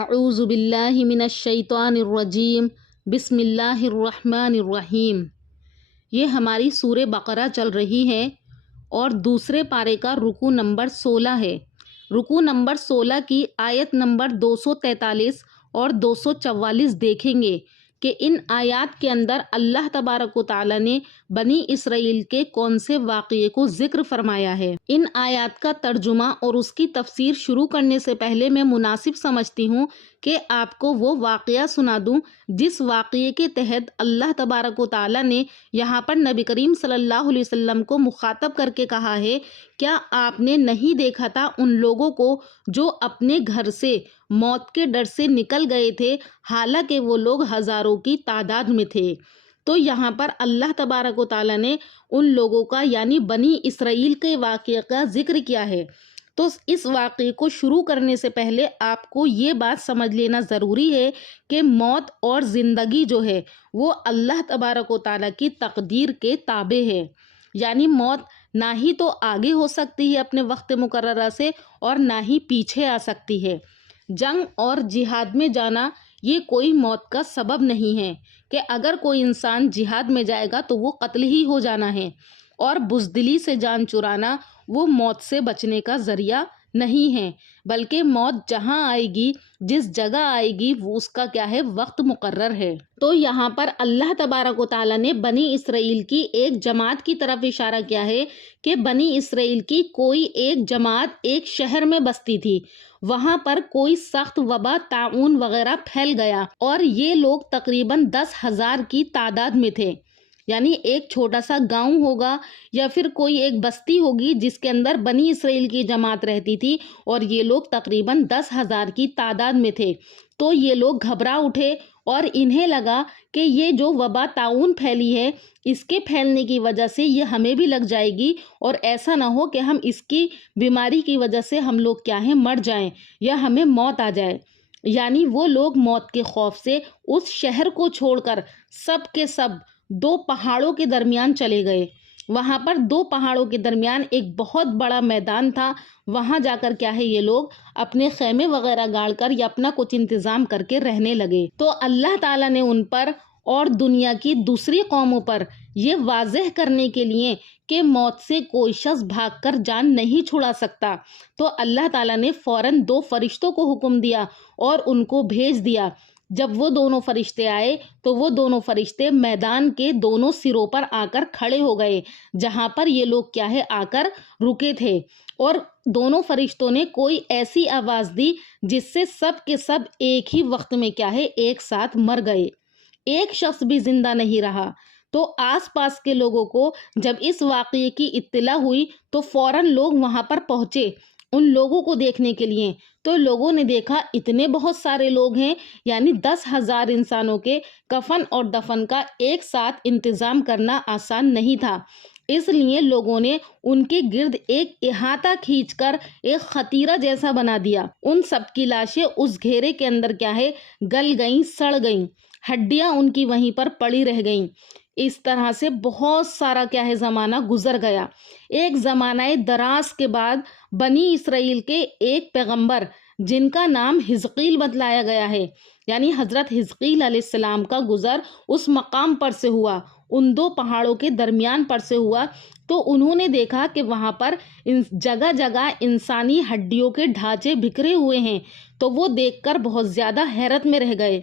اعوذ باللہ من الشیطان الرجیم بسم اللہ الرحمن الرحیم۔ یہ ہماری سورہ بقرہ چل رہی ہے اور دوسرے پارے کا رکوع نمبر 16 ہے۔ رکوع نمبر 16 کی آیت نمبر 243 اور 244 دیکھیں گے کہ ان آیات کے اندر اللہ تبارک و تعالیٰ نے بنی اسرائیل کے کون سے واقعے کو ذکر فرمایا ہے۔ ان آیات کا ترجمہ اور اس کی تفسیر شروع کرنے سے پہلے میں مناسب سمجھتی ہوں کہ آپ کو وہ واقعہ سنا دوں جس واقعے کے تحت اللہ تبارک و تعالیٰ نے یہاں پر نبی کریم صلی اللہ علیہ وسلم کو مخاطب کر کے کہا ہے، کیا آپ نے نہیں دیکھا تھا ان لوگوں کو جو اپنے گھر سے موت کے ڈر سے نکل گئے تھے، حالانکہ وہ لوگ ہزاروں کی تعداد میں تھے۔ تو یہاں پر اللہ تبارک و تعالیٰ نے ان لوگوں کا یعنی بنی اسرائیل کے واقعے کا ذکر کیا ہے۔ تو اس واقعے کو شروع کرنے سے پہلے آپ کو یہ بات سمجھ لینا ضروری ہے کہ موت اور زندگی جو ہے وہ اللہ تبارک و تعالیٰ کی تقدیر کے تابع ہے، یعنی موت نہ ہی تو آگے ہو سکتی ہے اپنے وقت مقررہ سے اور نہ ہی پیچھے آ سکتی ہے۔ جنگ اور جہاد میں جانا یہ کوئی موت کا سبب نہیں ہے کہ اگر کوئی انسان جہاد میں جائے گا تو وہ قتل ہی ہو جانا ہے، اور بزدلی سے جان چرانا وہ موت سے بچنے کا ذریعہ نہیں ہے، بلکہ موت جہاں آئے گی، جس جگہ آئے گی، وہ اس کا کیا ہے، وقت مقرر ہے۔ تو یہاں پر اللہ تبارک و تعالیٰ نے بنی اسرائیل کی ایک جماعت کی طرف اشارہ کیا ہے کہ بنی اسرائیل کی کوئی ایک جماعت ایک شہر میں بستی تھی، وہاں پر کوئی سخت وبا، طاعون وغیرہ پھیل گیا اور یہ لوگ تقریباً 10,000 کی تعداد میں تھے، یعنی ایک چھوٹا سا گاؤں ہوگا یا پھر کوئی ایک بستی ہوگی جس کے اندر بنی اسرائیل کی جماعت رہتی تھی اور یہ لوگ تقریباً 10,000 کی تعداد میں تھے۔ تو یہ لوگ گھبرا اٹھے اور انہیں لگا کہ یہ جو وبا طاعون پھیلی ہے، اس کے پھیلنے کی وجہ سے یہ ہمیں بھی لگ جائے گی اور ایسا نہ ہو کہ ہم اس کی بیماری کی وجہ سے ہم لوگ کیا ہیں، مر جائیں یا ہمیں موت آ جائے۔ یعنی وہ لوگ موت کے خوف سے اس شہر کو چھوڑ کر سب کے سب 2 پہاڑوں کے درمیان چلے گئے۔ وہاں پر 2 پہاڑوں کے درمیان ایک بہت بڑا میدان تھا، وہاں جا کر کیا ہے، یہ لوگ اپنے خیمے وغیرہ گاڑ کر یا اپنا کچھ انتظام کر کے رہنے لگے۔ تو اللہ تعالیٰ نے ان پر اور دنیا کی دوسری قوموں پر یہ واضح کرنے کے لیے کہ موت سے کوئی شخص بھاگ کر جان نہیں چھڑا سکتا، تو اللہ تعالیٰ نے فوراً 2 فرشتوں کو حکم دیا اور ان کو بھیج دیا۔ جب وہ دونوں فرشتے آئے تو وہ دونوں فرشتے میدان کے دونوں سروں پر آ کر کھڑے ہو گئے، جہاں پر یہ لوگ کیا ہے، آ کر رکے تھے، اور دونوں فرشتوں نے کوئی ایسی آواز دی جس سے سب کے سب ایک ہی وقت میں کیا ہے، ایک ساتھ مر گئے، ایک شخص بھی زندہ نہیں رہا۔ تو آس پاس کے لوگوں کو جب اس واقعے کی اطلاع ہوئی تو فوراً لوگ وہاں پر پہنچے ان لوگوں کو دیکھنے کے لیے۔ تو لوگوں نے دیکھا اتنے بہت سارے لوگ ہیں، یعنی 10,000 انسانوں کے کفن اور دفن کا ایک ساتھ انتظام کرنا آسان نہیں تھا، اس لیے لوگوں نے ان کے گرد ایک احاطہ کھینچ کر ایک خطیرہ جیسا بنا دیا۔ ان سب کی لاشیں اس گھیرے کے اندر کیا ہے، گل گئیں، سڑ گئیں، ہڈیاں ان کی وہیں پر پڑی رہ گئیں۔ اس طرح سے بہت سارا کیا ہے، زمانہ گزر گیا۔ ایک زمانہ دراز کے بعد بنی اسرائیل کے ایک پیغمبر جن کا نام حزقیل بتلایا گیا ہے، یعنی حضرت حزقیل علیہ السلام کا گزر اس مقام پر سے ہوا، ان 2 پہاڑوں کے درمیان پر سے ہوا۔ تو انہوں نے دیکھا کہ وہاں پر جگہ جگہ انسانی ہڈیوں کے ڈھانچے بکھرے ہوئے ہیں، تو وہ دیکھ کر بہت زیادہ حیرت میں رہ گئے۔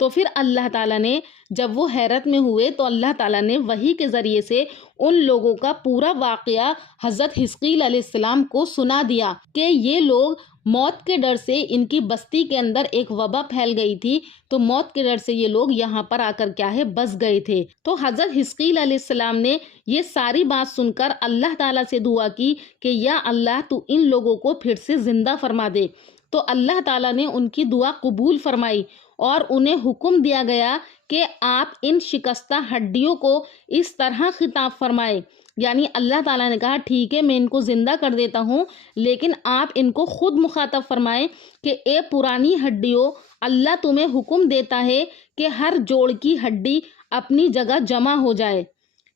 تو پھر اللہ تعالیٰ نے جب وہ حیرت میں ہوئے تو اللہ تعالیٰ نے وحی کے ذریعے سے ان لوگوں کا پورا واقعہ حضرت حزقیل علیہ السلام کو سنا دیا کہ یہ لوگ موت کے ڈر سے، ان کی بستی کے اندر ایک وبا پھیل گئی تھی، تو موت کے ڈر سے یہ لوگ یہاں پر آ کر کیا ہے، بس گئے تھے۔ تو حضرت حزقیل علیہ السلام نے یہ ساری بات سن کر اللہ تعالیٰ سے دعا کی کہ یا اللہ تو ان لوگوں کو پھر سے زندہ فرما دے۔ تو اللہ تعالیٰ نے ان کی دعا قبول فرمائی اور انہیں حکم دیا گیا کہ آپ ان شکستہ ہڈیوں کو اس طرح خطاب فرمائے، یعنی اللہ تعالیٰ نے کہا ٹھیک ہے میں ان کو زندہ کر دیتا ہوں، لیکن آپ ان کو خود مخاطب فرمائیں کہ اے پرانی ہڈیوں، اللہ تمہیں حکم دیتا ہے کہ ہر جوڑ کی ہڈی اپنی جگہ جمع ہو جائے۔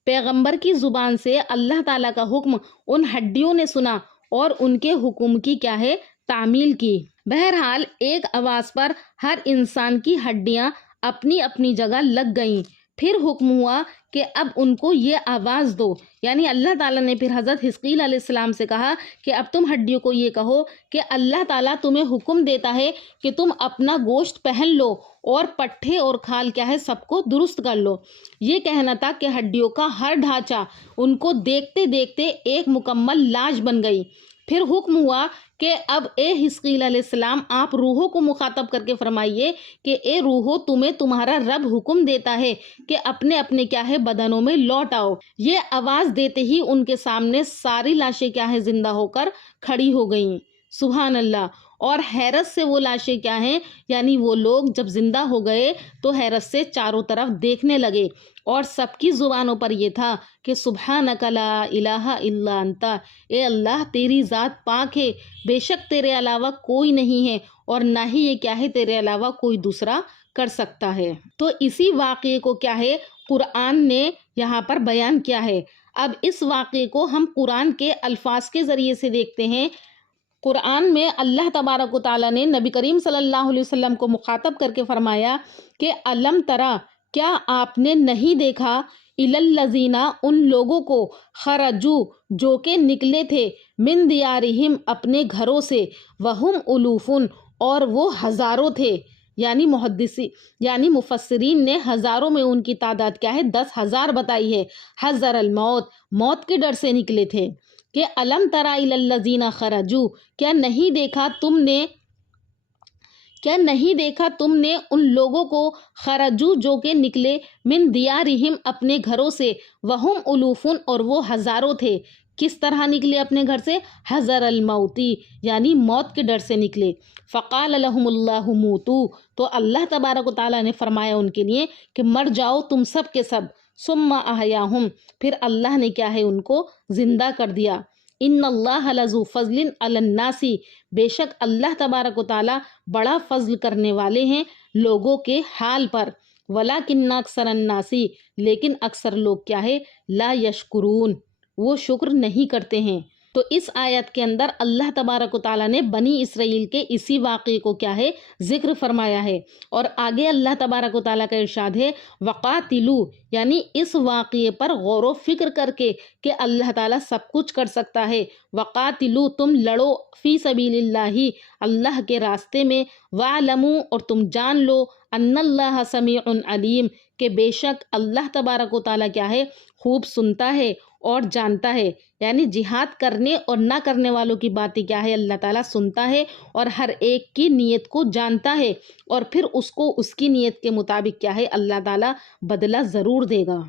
پیغمبر کی زبان سے اللہ تعالیٰ کا حکم ان ہڈیوں نے سنا اور ان کے حکم کی کیا ہے، تعمیل کی۔ بہرحال ایک آواز پر ہر انسان کی ہڈیاں اپنی اپنی جگہ لگ گئیں۔ پھر حکم ہوا کہ اب ان کو یہ آواز دو، یعنی اللہ تعالیٰ نے پھر حضرت حزقیل علیہ السلام سے کہا کہ اب تم ہڈیوں کو یہ کہو کہ اللہ تعالیٰ تمہیں حکم دیتا ہے کہ تم اپنا گوشت پہن لو اور پٹھے اور کھال کیا ہے سب کو درست کر لو۔ یہ کہنا تھا کہ ہڈیوں کا ہر ڈھانچہ ان کو دیکھتے دیکھتے ایک مکمل لاش بن گئی۔ پھر حکم ہوا کہ اب اے حزقیل علیہ السلام آپ روحوں کو مخاطب کر کے فرمائیے کہ اے روحو، تمہیں تمہارا رب حکم دیتا ہے کہ اپنے اپنے کیا ہے بدنوں میں لوٹ آؤ۔ یہ آواز دیتے ہی ان کے سامنے ساری لاشیں کیا ہے زندہ ہو کر کھڑی ہو گئیں۔ سبحان اللہ۔ اور حیرت سے وہ لاشیں کیا ہیں، یعنی وہ لوگ جب زندہ ہو گئے تو حیرت سے چاروں طرف دیکھنے لگے اور سب کی زبانوں پر یہ تھا کہ سبحانک لا الہ الا انت، اے اللہ تیری ذات پاک ہے، بے شک تیرے علاوہ کوئی نہیں ہے اور نہ ہی یہ کیا ہے تیرے علاوہ کوئی دوسرا کر سکتا ہے۔ تو اسی واقعے کو کیا ہے قرآن نے یہاں پر بیان کیا ہے۔ اب اس واقعے کو ہم قرآن کے الفاظ کے ذریعے سے دیکھتے ہیں۔ قرآن میں اللہ تبارک و تعالیٰ نے نبی کریم صلی اللہ علیہ وسلم کو مخاطب کر کے فرمایا کہ علم ترا، کیا آپ نے نہیں دیکھا، الی الذین، ان لوگوں کو، خرجو، جو کہ نکلے تھے، من دیارہم، اپنے گھروں سے، وہم الوف، اور وہ ہزاروں تھے، یعنی مفسرین نے ہزاروں میں ان کی تعداد کیا ہے 10,000 بتائی ہے۔ حذر الموت، موت کے ڈر سے نکلے تھے۔ کہ علم ترا الی الذین خرجو، کیا نہیں دیکھا تم نے ان لوگوں کو، خرجو، جو کہ نکلے، من دیارہم، اپنے گھروں سے، وہم الوف، اور وہ ہزاروں تھے۔ کس طرح نکلے اپنے گھر سے؟ حذر الموتی، یعنی موت کے ڈر سے نکلے۔ فقال لهم اللہ موتو، تو اللہ تبارک و تعالیٰ نے فرمایا ان کے لیے کہ مر جاؤ تم سب کے سب۔ ثم احیاہم، پھر اللہ نے کیا ہے ان کو زندہ کر دیا۔ ان اللہ لذو فضل علی الناس، بے شک اللہ تبارک و تعالیٰ بڑا فضل کرنے والے ہیں لوگوں کے حال پر۔ ولکن اکثر الناس، لیکن اکثر لوگ کیا ہے لا یشکرون، وہ شکر نہیں کرتے ہیں۔ تو اس آیت کے اندر اللہ تبارک و تعالیٰ نے بنی اسرائیل کے اسی واقعے کو کیا ہے ذکر فرمایا ہے۔ اور آگے اللہ تبارک و تعالیٰ کا ارشاد ہے وقاتلو، یعنی اس واقعے پر غور و فکر کر کے کہ اللہ تعالیٰ سب کچھ کر سکتا ہے۔ وقاتلو، تم لڑو، فی سبیل اللہ، اللہ کے راستے میں، وعلمو، اور تم جان لو، ان اللہ سمیع علیم، کہ بے شک اللہ تبارک و تعالیٰ کیا ہے خوب سنتا ہے اور جانتا ہے۔ یعنی جہاد کرنے اور نہ کرنے والوں کی باتیں کیا ہے اللہ تعالیٰ سنتا ہے اور ہر ایک کی نیت کو جانتا ہے، اور پھر اس کو اس کی نیت کے مطابق کیا ہے اللہ تعالیٰ بدلہ ضرور دے گا۔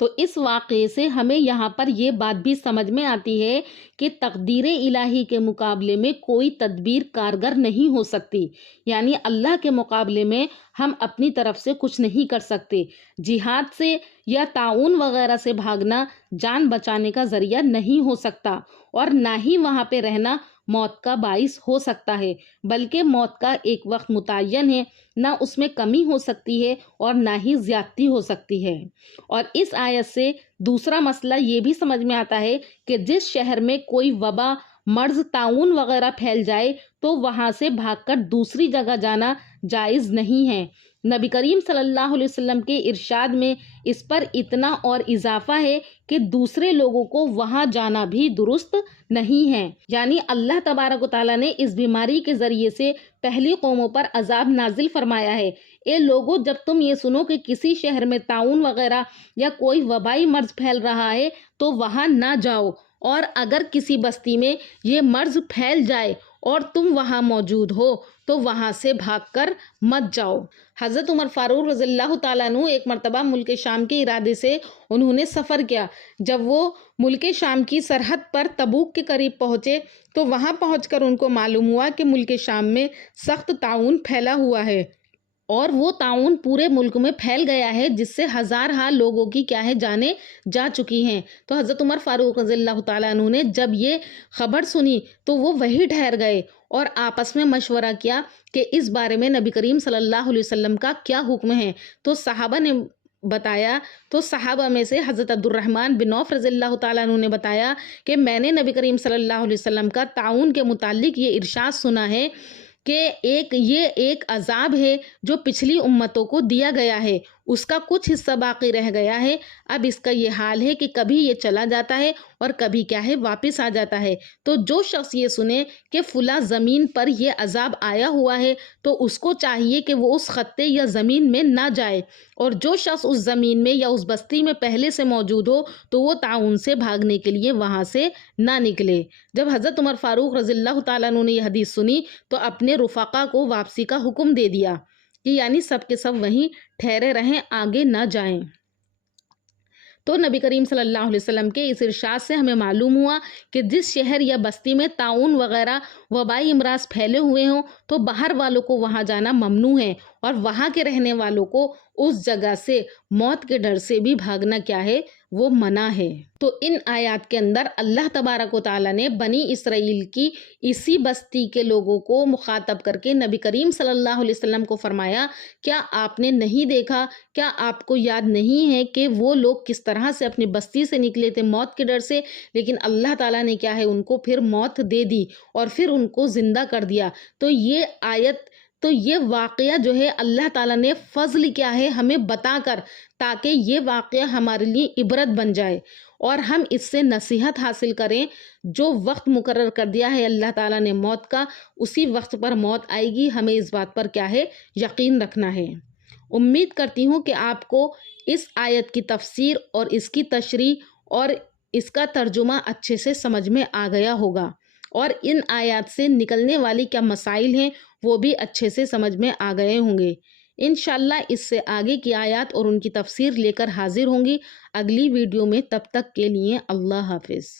تو اس واقعے سے ہمیں یہاں پر یہ بات بھی سمجھ میں آتی ہے کہ تقدیر الہی کے مقابلے میں کوئی تدبیر کارگر نہیں ہو سکتی، یعنی اللہ کے مقابلے میں ہم اپنی طرف سے کچھ نہیں کر سکتے۔ جہاد سے یا تعاون وغیرہ سے بھاگنا جان بچانے کا ذریعہ نہیں ہو سکتا، اور نہ ہی وہاں پہ رہنا موت کا باعث ہو سکتا ہے، بلکہ موت کا ایک وقت متعین ہے، نہ اس میں کمی ہو سکتی ہے اور نہ ہی زیادتی ہو سکتی ہے۔ اور اس آیت سے دوسرا مسئلہ یہ بھی سمجھ میں آتا ہے کہ جس شہر میں کوئی وبا، مرض، تعاون وغیرہ پھیل جائے تو وہاں سے بھاگ کر دوسری جگہ جانا جائز نہیں ہے۔ نبی کریم صلی اللہ علیہ وسلم کے ارشاد میں اس پر اتنا اور اضافہ ہے کہ دوسرے لوگوں کو وہاں جانا بھی درست نہیں ہے۔ یعنی اللہ تبارک و تعالیٰ نے اس بیماری کے ذریعے سے پہلی قوموں پر عذاب نازل فرمایا ہے۔ اے لوگو، جب تم یہ سنو کہ کسی شہر میں تعاون وغیرہ یا کوئی وبائی مرض پھیل رہا ہے تو وہاں نہ جاؤ، اور اگر کسی بستی میں یہ مرض پھیل جائے اور تم وہاں موجود ہو تو وہاں سے بھاگ کر مت جاؤ۔ حضرت عمر فاروق رضی اللہ تعالیٰ عنہ ایک مرتبہ ملک شام کے ارادے سے انہوں نے سفر کیا۔ جب وہ ملک شام کی سرحد پر تبوک کے قریب پہنچے تو وہاں پہنچ کر ان کو معلوم ہوا کہ ملک شام میں سخت تعاون پھیلا ہوا ہے، اور وہ تعاون پورے ملک میں پھیل گیا ہے، جس سے ہزارہا لوگوں کی کیا ہے جانیں جا چکی ہیں۔ تو حضرت عمر فاروق رضی اللہ تعالیٰ عنہ نے جب یہ خبر سنی تو وہ وہیں ٹھہر گئے اور آپس میں مشورہ کیا کہ اس بارے میں نبی کریم صلی اللہ علیہ وسلم کا کیا حکم ہے۔ تو صحابہ نے بتایا تو صحابہ میں سے حضرت عبد الرحمن بن عوف رضی اللہ تعالیٰ عنہ نے بتایا کہ میں نے نبی کریم صلی اللہ علیہ وسلم کا طاعون کے متعلق یہ ارشاد سنا ہے کہ یہ ایک عذاب ہے جو پچھلی امتوں کو دیا گیا ہے، اس کا کچھ حصہ باقی رہ گیا ہے، اب اس کا یہ حال ہے کہ کبھی یہ چلا جاتا ہے اور کبھی کیا ہے واپس آ جاتا ہے۔ تو جو شخص یہ سنے کہ فلاں زمین پر یہ عذاب آیا ہوا ہے تو اس کو چاہیے کہ وہ اس خطے یا زمین میں نہ جائے، اور جو شخص اس زمین میں یا اس بستی میں پہلے سے موجود ہو تو وہ طاعون سے بھاگنے کے لیے وہاں سے نہ نکلے۔ جب حضرت عمر فاروق رضی اللہ تعالیٰ عنہ نے یہ حدیث سنی تو اپنے رفقا کو واپسی کا حکم دے دیا کہ یعنی سب کے سب وہیں ٹھہرے رہیں، آگے نہ جائیں۔ تو نبی کریم صلی اللہ علیہ وسلم کے اس ارشاد سے ہمیں معلوم ہوا کہ جس شہر یا بستی میں طاعون وغیرہ وبائی امراض پھیلے ہوئے ہوں تو باہر والوں کو وہاں جانا ممنوع ہے، اور وہاں کے رہنے والوں کو اس جگہ سے موت کے ڈر سے بھی بھاگنا کیا ہے، وہ منع ہے۔ تو ان آیات کے اندر اللہ تبارک و تعالیٰ نے بنی اسرائیل کی اسی بستی کے لوگوں کو مخاطب کر کے نبی کریم صلی اللہ علیہ وسلم کو فرمایا، کیا آپ نے نہیں دیکھا، کیا آپ کو یاد نہیں ہے کہ وہ لوگ کس طرح سے اپنی بستی سے نکلے تھے موت کے ڈر سے، لیکن اللہ تعالیٰ نے کیا ہے ان کو پھر موت دے دی اور پھر ان کو زندہ کر دیا۔ تو یہ آیت، تو یہ واقعہ جو ہے اللہ تعالیٰ نے فضل کیا ہے ہمیں بتا کر، تاکہ یہ واقعہ ہمارے لیے عبرت بن جائے اور ہم اس سے نصیحت حاصل کریں۔ جو وقت مقرر کر دیا ہے اللہ تعالیٰ نے موت کا، اسی وقت پر موت آئے گی، ہمیں اس بات پر کیا ہے یقین رکھنا ہے۔ امید کرتی ہوں کہ آپ کو اس آیت کی تفسیر اور اس کی تشریح اور اس کا ترجمہ اچھے سے سمجھ میں آ گیا ہوگا، اور ان آیات سے نکلنے والی کیا مسائل ہیں وہ بھی اچھے سے سمجھ میں آ گئے ہوں گے۔ انشاءاللہ اس سے آگے کی آیات اور ان کی تفسیر لے کر حاضر ہوں گی اگلی ویڈیو میں۔ تب تک کے لیے اللہ حافظ۔